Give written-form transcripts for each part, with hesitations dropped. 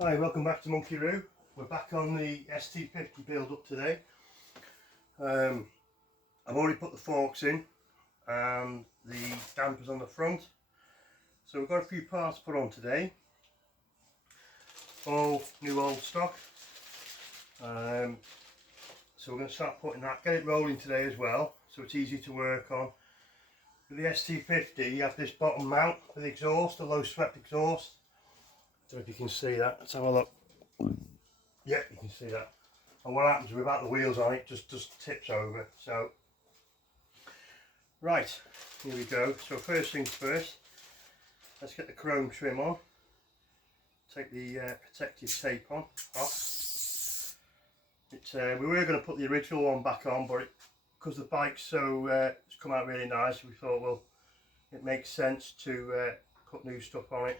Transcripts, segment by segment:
Hi, welcome back to Monkey Roo. We're back on the st50 build up today. I've already put the forks in and the dampers on the front. So we've got a few parts to put on today. All new old stock. So we're going to start putting that, get it rolling today as well, so it's easy to work on. With the st50 you have this bottom mount for the exhaust, the low swept exhaust. I don't know if you can see that. Let's have a look. Yeah, you can see that. And what happens without the wheels on it, just tips over. So, right, here we go. So first things first, let's get the chrome trim on. Take the protective tape off. We were going to put the original one back on, but because the bike's it's come out really nice, we thought, well, it makes sense to put new stuff on it.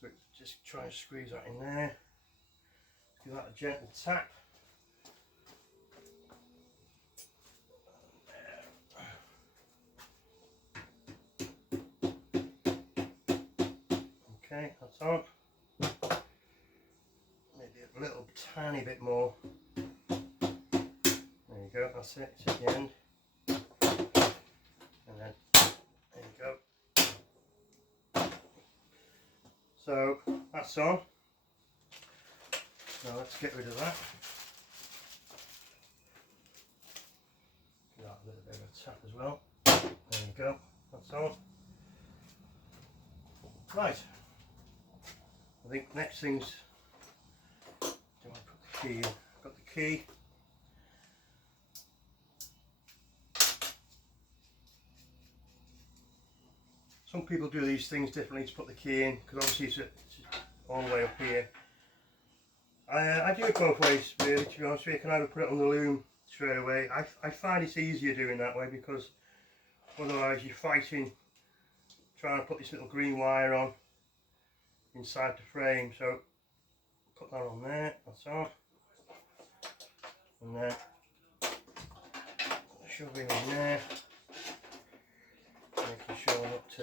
So just try and squeeze that in there. Give that a gentle tap. Okay, that's on. Maybe a little tiny bit more. There you go, that's it, it's at the end. And then, there you go. So, that's on. Now let's get rid of that. Give that a little bit of a tap as well. There you go, that's on. Right. I think next thing's, do I put the key in? I've got the key. Some people do these things differently to put the key in, because obviously it's all the way up here. I do it both ways really, to be honest with you. You can either put it on the loom straight away. I find it's easier doing that way, because otherwise you're fighting trying to put this little green wire on inside the frame. So put that on there, that's on. And then shove it in there, making sure not to,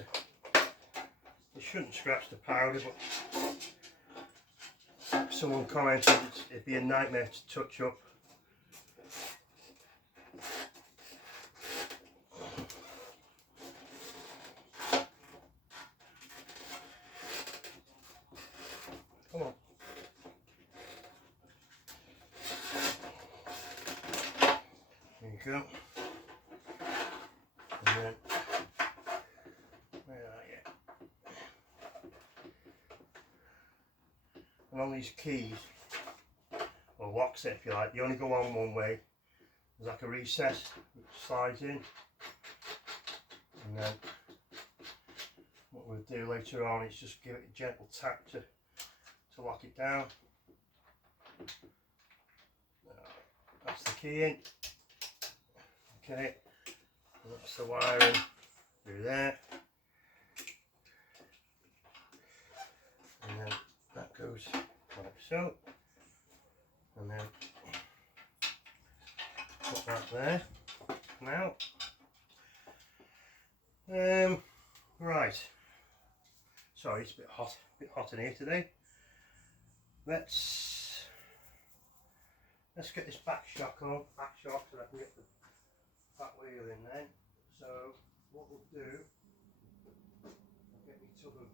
you shouldn't scratch the powder, but someone commented it'd be a nightmare to touch up. Come on. There you go. And then, where are you? And on these keys, or locks if you like, you only go on one way. There's like a recess which slides in. And then what we'll do later on is just give it a gentle tap to lock it down. That's the key in. Okay, and that's the wiring through there. And then that goes like so. And then put that there now. Right. Sorry, it's a bit hot in here today. Let's get this back shock on, so I can get the back wheel in then. So what we'll do, I'll get my tub of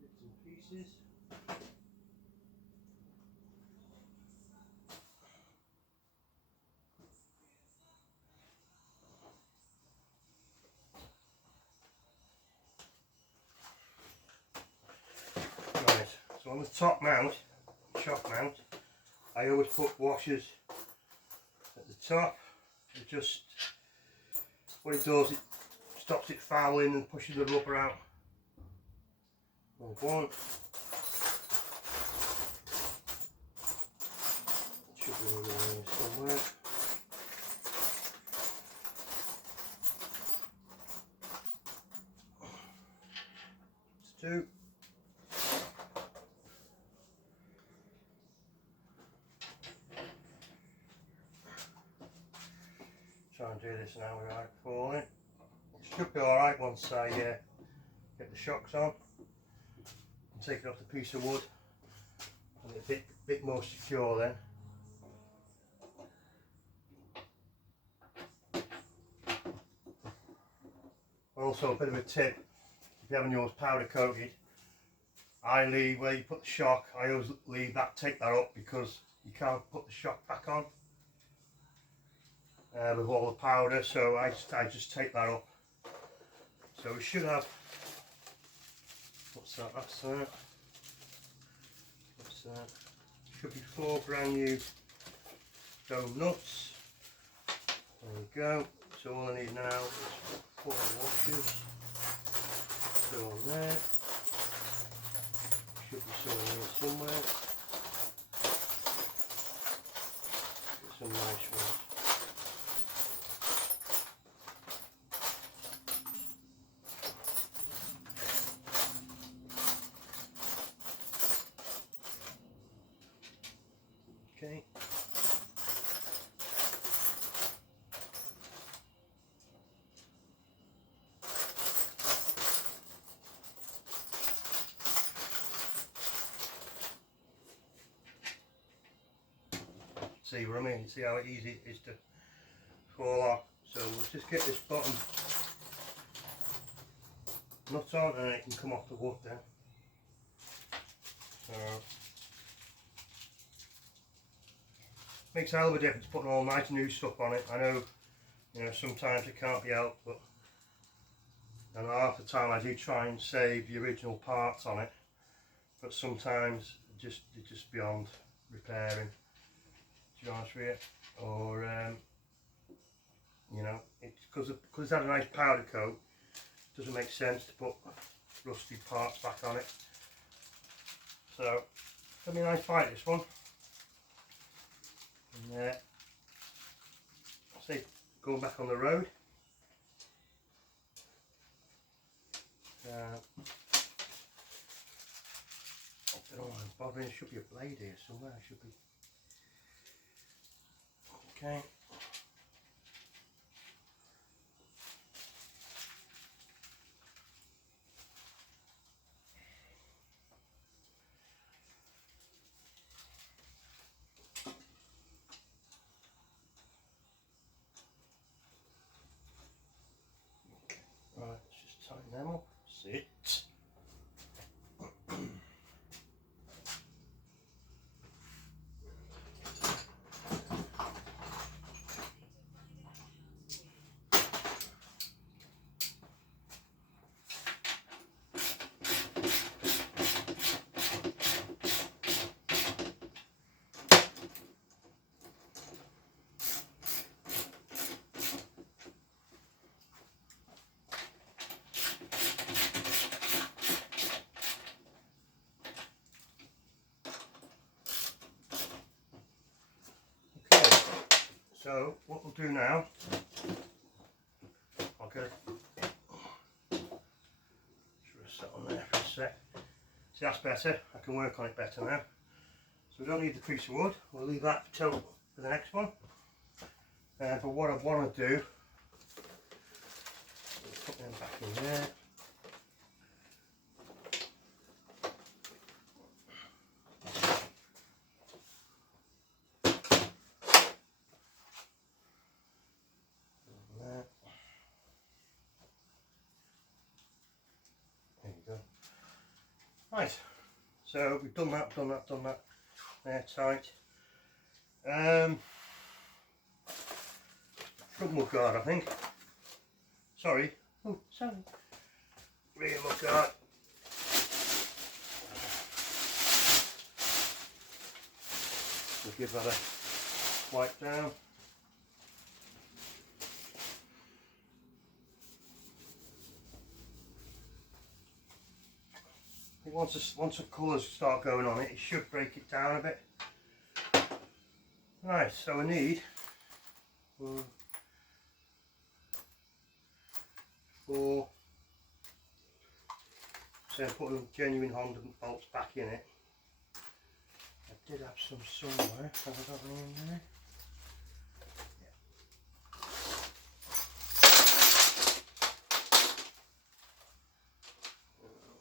bits and pieces. Right, so on the top mount, shock mount, I always put washers at the top. It just, what it does, it stops it fouling and pushes the rubber out. One. It should be another one somewhere. It's two. Try and do this now without falling. It should be alright once I get the shocks on. take it off the piece of wood, and it's a bit more secure then. Also, a bit of a tip, if you're having yours powder coated, I leave where you put the shock, I always leave that, take that up, because you can't put the shock back on with all the powder, so I just take that up. So we should have, what's that, that's that, what's that, should be 4 brand new dome nuts. There we go. So all I need now is 4 washers. Go on there. Should be some here somewhere. Get some nice ones. Okay. See what I mean? See how easy it is to fall off. So we'll just get this bottom nut on and it can come off the wood then. So makes a hell of a difference putting all nice new stuff on it. I know, you know, sometimes it can't be helped, but and half the time I do try and save the original parts on it, but sometimes it's just beyond repairing, to be honest with you. Or you know, it's because it's had a nice powder coat, it doesn't make sense to put rusty parts back on it. So it's gonna be a nice fight, this one. And see, going back on the road. I don't know why I'm bothering, there should be a blade here somewhere, should be. Okay. Right, let's just tighten them up. Sit. So what we'll do now, I'll get it, just set on there for a sec. See, that's better, I can work on it better now. So we don't need the piece of wood, we'll leave that for the next one. But what I want to do, put them back in there. Right, so we've done that, they're tight. Front mud guard, I think. Sorry, oh, sorry. Rear mud guard. We'll give that a wipe down. Once the colours start going on it, it should break it down a bit. Right, so I need 4. So I'm putting genuine Honda bolts back in it. I did have some somewhere. Have I got any in there? Yeah.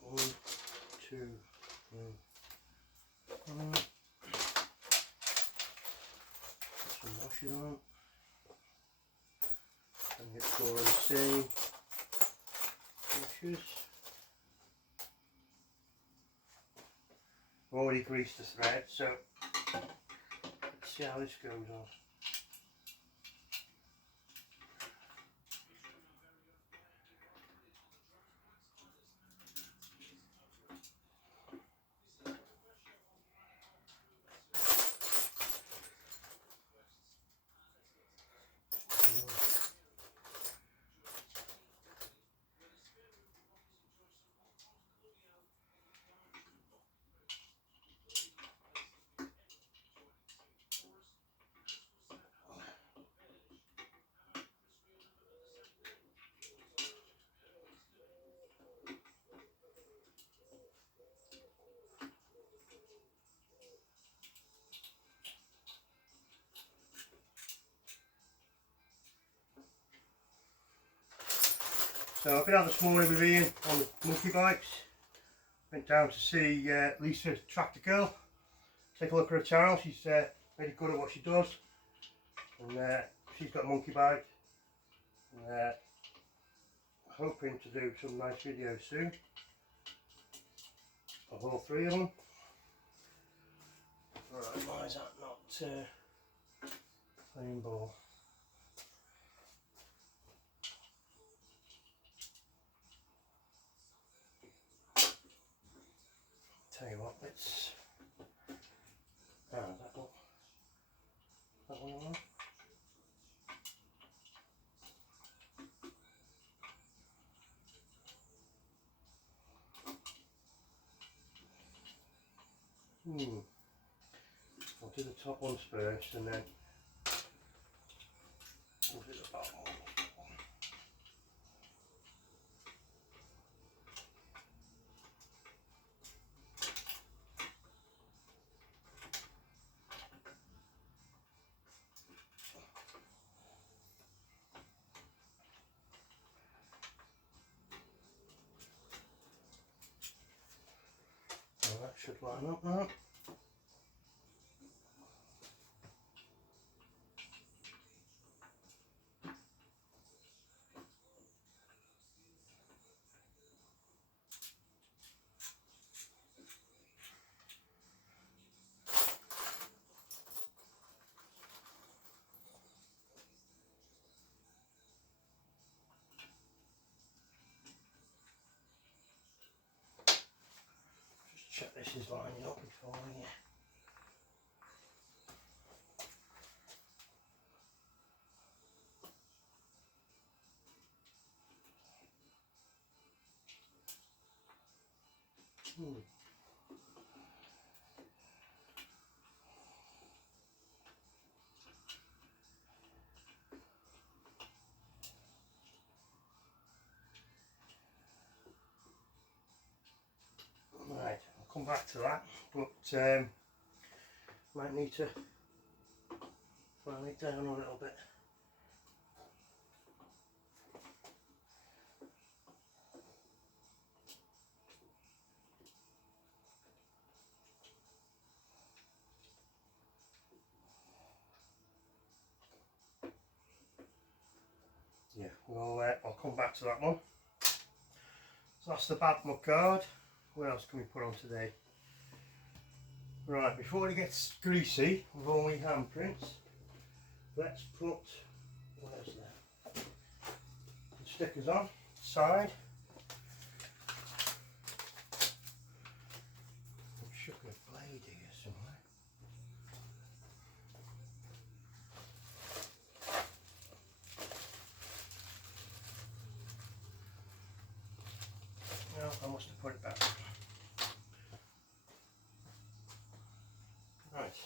1, 2, Put some washing on. And get 4AC brushes. I've already greased the thread, so let's see how this goes on. So I've been out this morning with Ian on the monkey bikes. Went down to see Lisa Tractor Girl. Take a look at her channel. She's very good at what she does. And she's got a monkey bike. And hoping to do some nice videos soon of all three of them. Right, why is that not playing ball? Tell you what, let's. That one on. I'll do the top ones first and then we'll do the bottom one. Well, that should line up now. Just check this is lining up before we Right, I'll come back to that, but might need to file it down a little bit. Yeah, well, I'll come back to that one. So that's the bad mud guard. What else can we put on today? Right, before it gets greasy with all my handprints, let's put, where's the stickers on, side. Should be a blade here somewhere. No, I must have put it back. Right.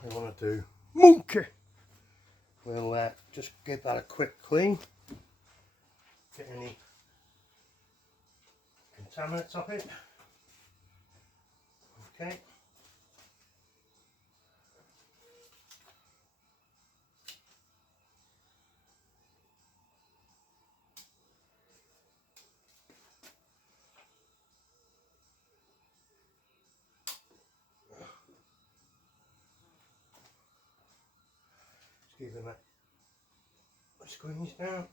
What we want to do, monkey! We'll just give that a quick clean. Get any contaminants off it. Okay. him a squeeze down.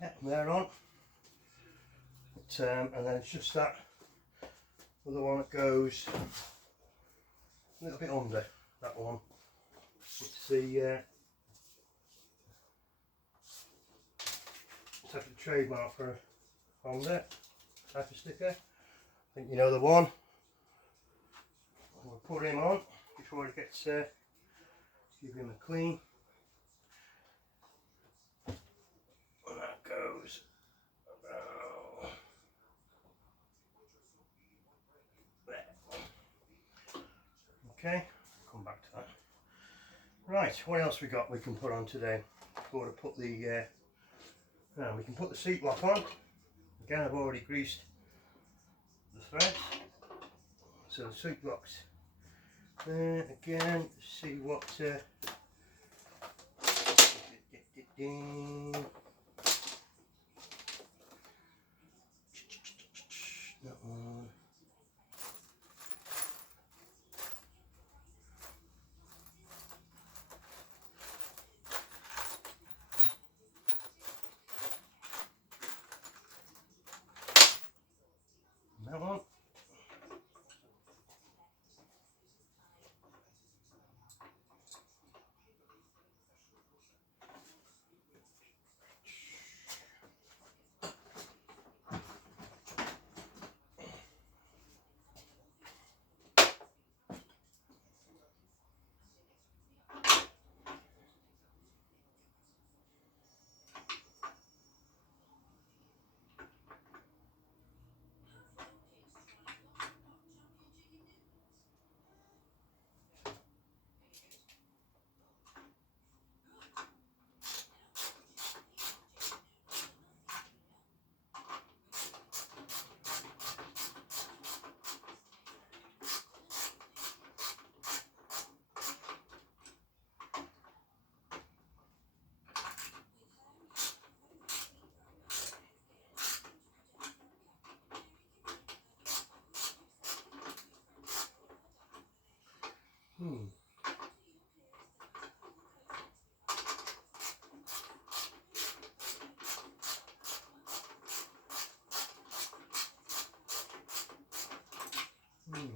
Yeah, they're on. And then it's just that other one that goes a little bit under that one. It's the it's like a trademark for Honda type of sticker. I think you know the one. We'll put him on before it gets give him a clean. And that goes about there. Okay, come back to that. Right, what else we got we can put on today? We're going to put the we can put the seat block on. Again, I've already greased the threads. So the seat blocks again, see what that one. That one.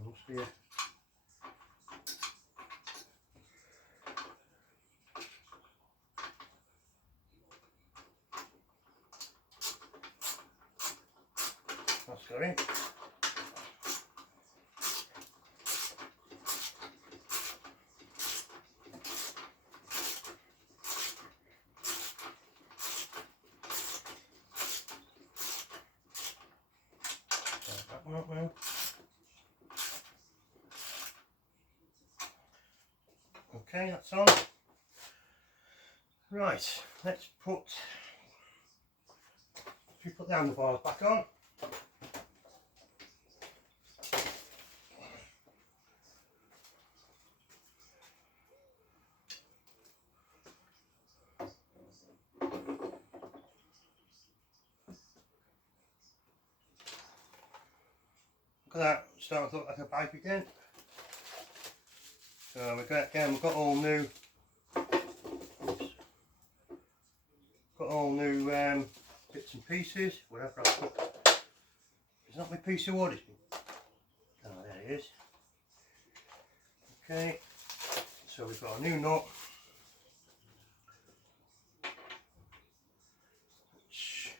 Must be a that's got it. That one up now. Okay, that's on. Right, let's put the handlebars back on. Look at that, starting to look like a bike again. So we've got all new bits and pieces, whatever I put. It's not my piece of wood, is it? Oh, there it is. Okay, so we've got a new nut. Should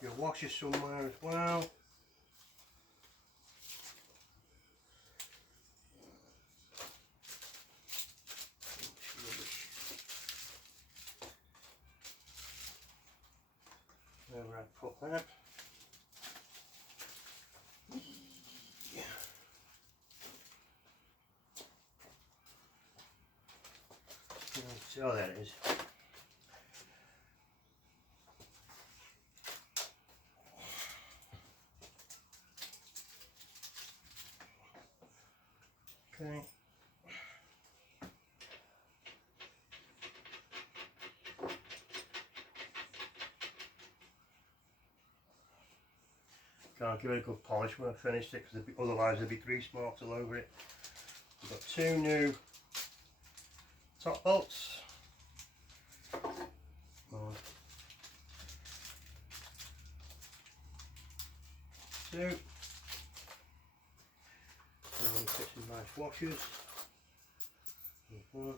be a washer somewhere as well. Where I put that. Oh, there it is. Okay. Can't give it a good polish when I finished it, because otherwise there'd be grease marks all over it. We've got 2 new top bolts. 1, 2. And then put some nice washers. 1.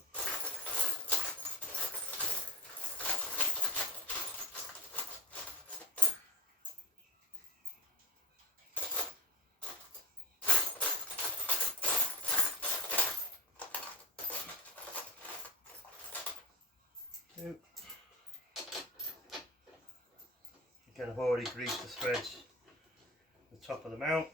2. Again, I've already greased the threads at the top of the mount.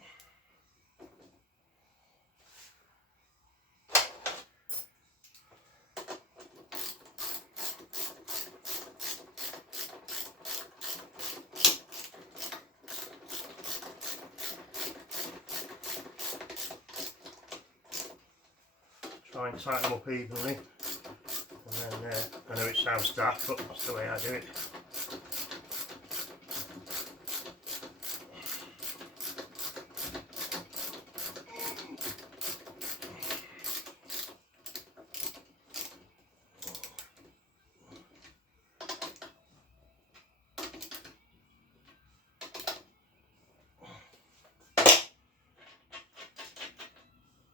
Try and tighten them up evenly, and then I know it sounds daft, but that's the way I do it.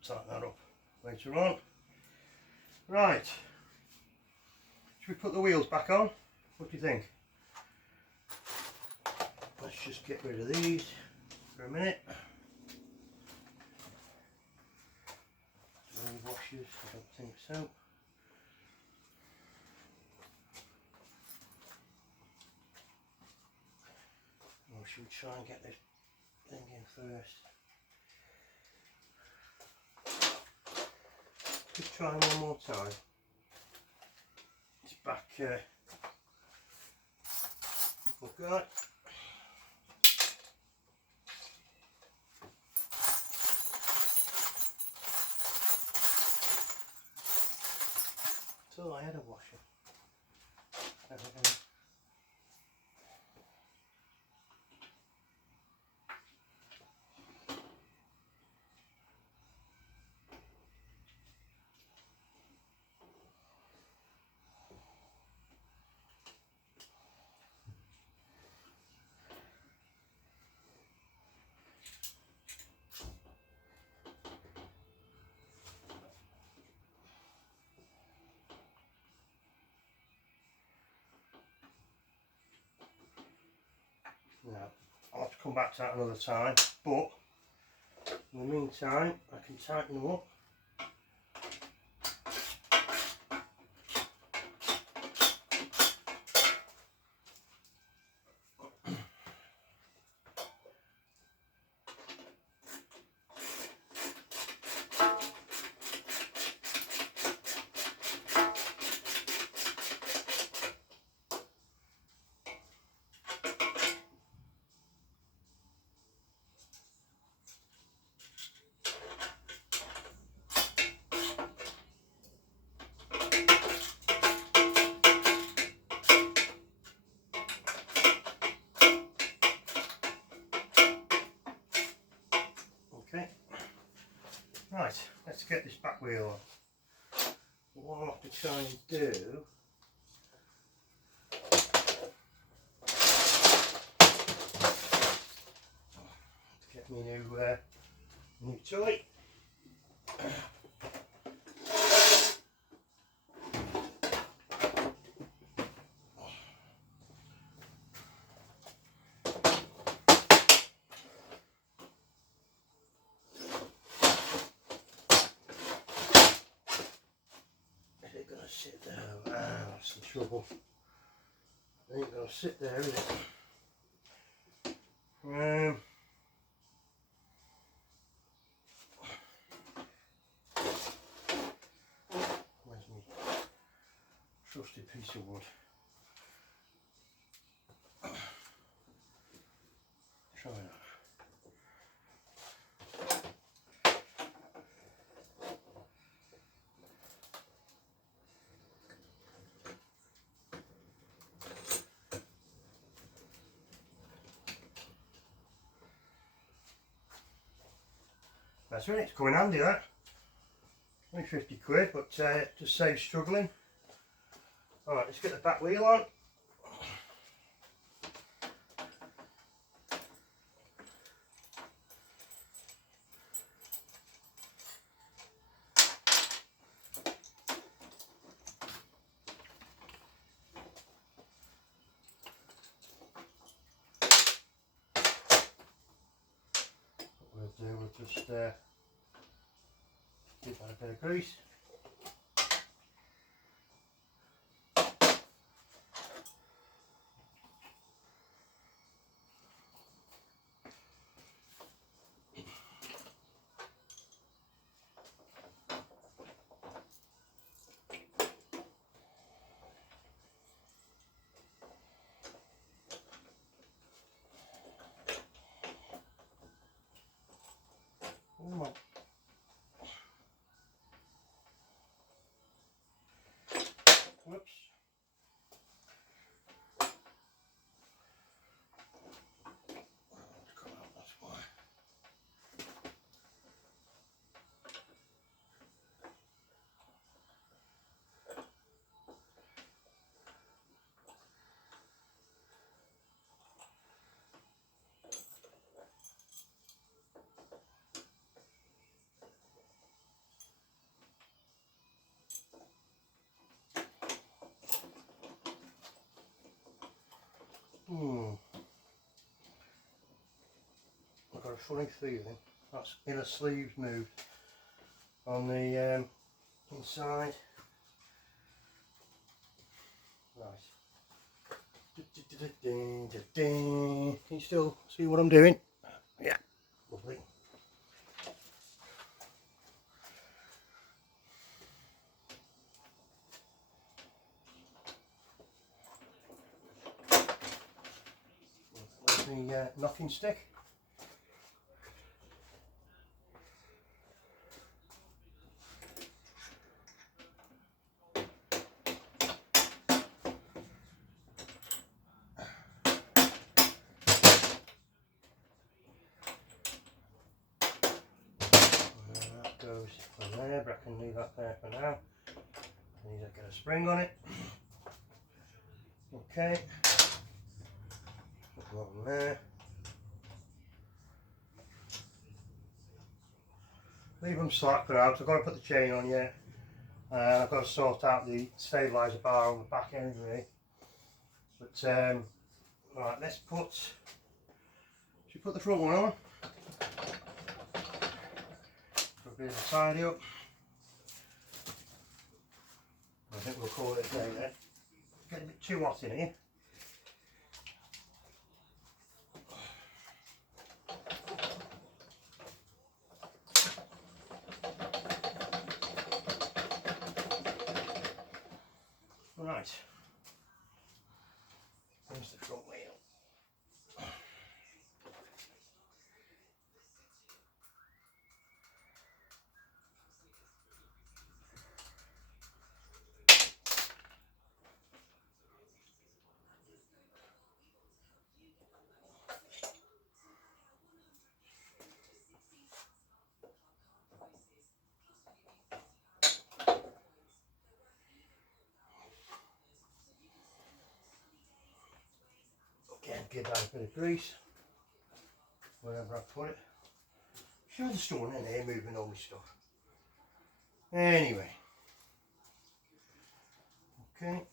Tighten that up later on. Right, should we put the wheels back on? What do you think? Let's just get rid of these for a minute. Any washers? I don't think so. Or should we try and get this thing in first? Just try one more time. It's back. Okay. So I had a washer. There we go. Now, I'll have to come back to that another time, but in the meantime I can tighten them up. Okay, right, let's get this back wheel on. What I'll have to try and do to get me new toy. Sit there. Ah, that's the trouble. It ain't gonna sit there, is it? Where's me? trusty piece of wood. Try that. That's right, it's coming handy that. Only 50 quid, but just saves struggling. Alright, let's get the back wheel on. What we'll do, we'll just give that a bit of grease. Come on. Whoops. Come out, that's why. I've got a funny feeling that's inner sleeves moved on the inside. Right. Can you still see what I'm doing? Yeah. Lovely. Where's the knocking stick? That goes on there, but I can leave that there for now. I need to get a spring on it. Okay. Put that on there. Leave them slack for now, so I've got to put the chain on yet. I've got to sort out the stabiliser bar on the back end really. But right, let's put. Should we put the front one on? For a bit of a tidy up. I think we'll call it a day then. Get a bit too hot in here. Right. There's the front wheel. Again, give that a bit of grease wherever I put it. Sure, there's someone in here moving all my stuff. Anyway, okay.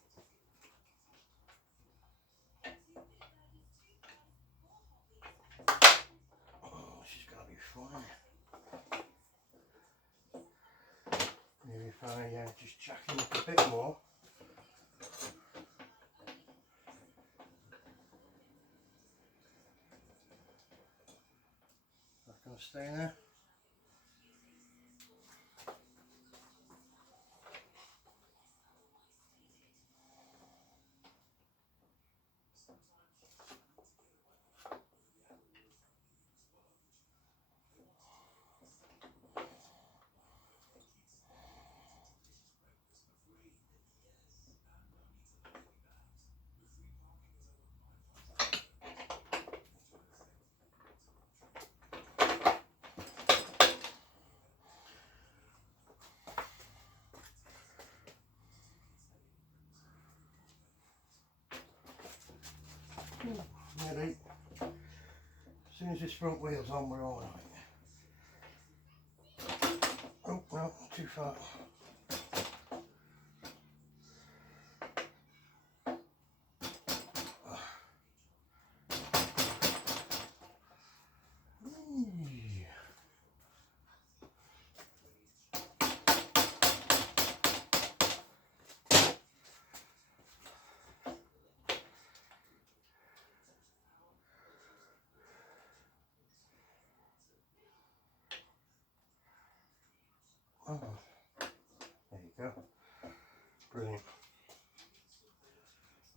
Oh, she's got to be fine. Maybe if I just jack in a bit more. That's going to stay there. this front wheel's on, we're all right. Oh no, too far. Oh, there you go. Brilliant.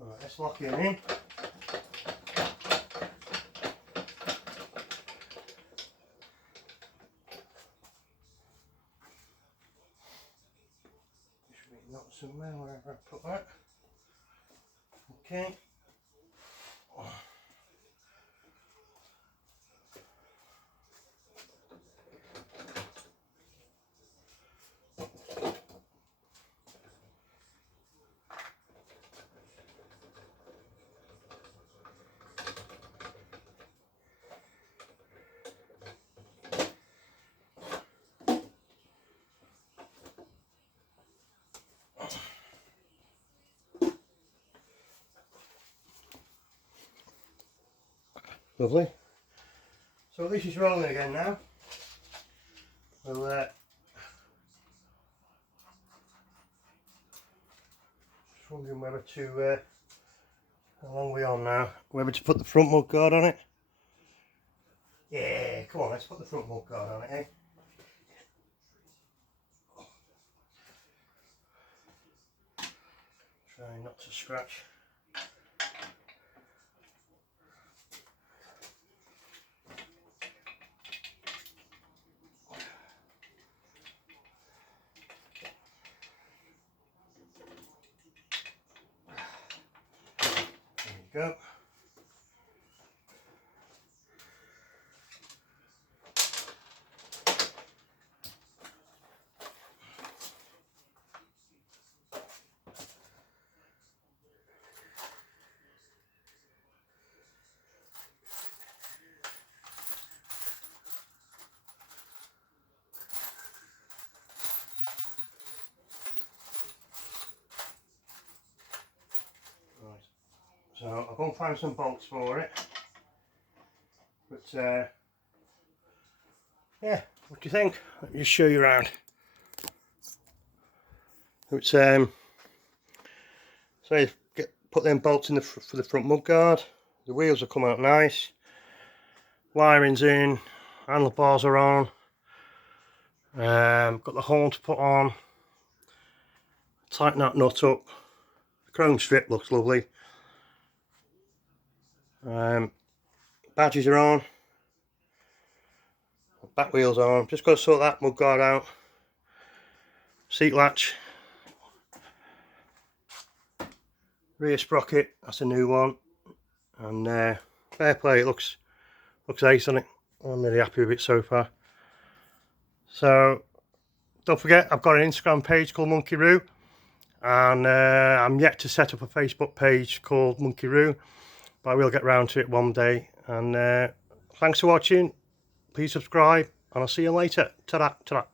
Alright, let's lock it in. Should be not somewhere wherever I put that. Okay. Lovely. So this is rolling again now. We'll just wondering whether to how long are we on now? Whether to put the front mud guard on it. Yeah, come on, let's put the front mud guard on it, eh? Try not to scratch. There you go. So I'll go and find some bolts for it. But yeah, what do you think? Let me just show you around. It's so you put them bolts in for the front mud guard. The wheels will come out nice. Wiring's in, handlebars are on. Got the horn to put on. Tighten that nut up. The chrome strip looks lovely. Badges are on. Back wheels on. Just got to sort that mud guard out. Seat latch. Rear sprocket, that's a new one. And fair play, it looks ace on it. I'm really happy with it so far. So don't forget, I've got an Instagram page called Monkey Roo, and I'm yet to set up a Facebook page called Monkey Roo, but I will get round to it one day. And thanks for watching. Please subscribe, and I'll see you later. Ta-da, ta-da.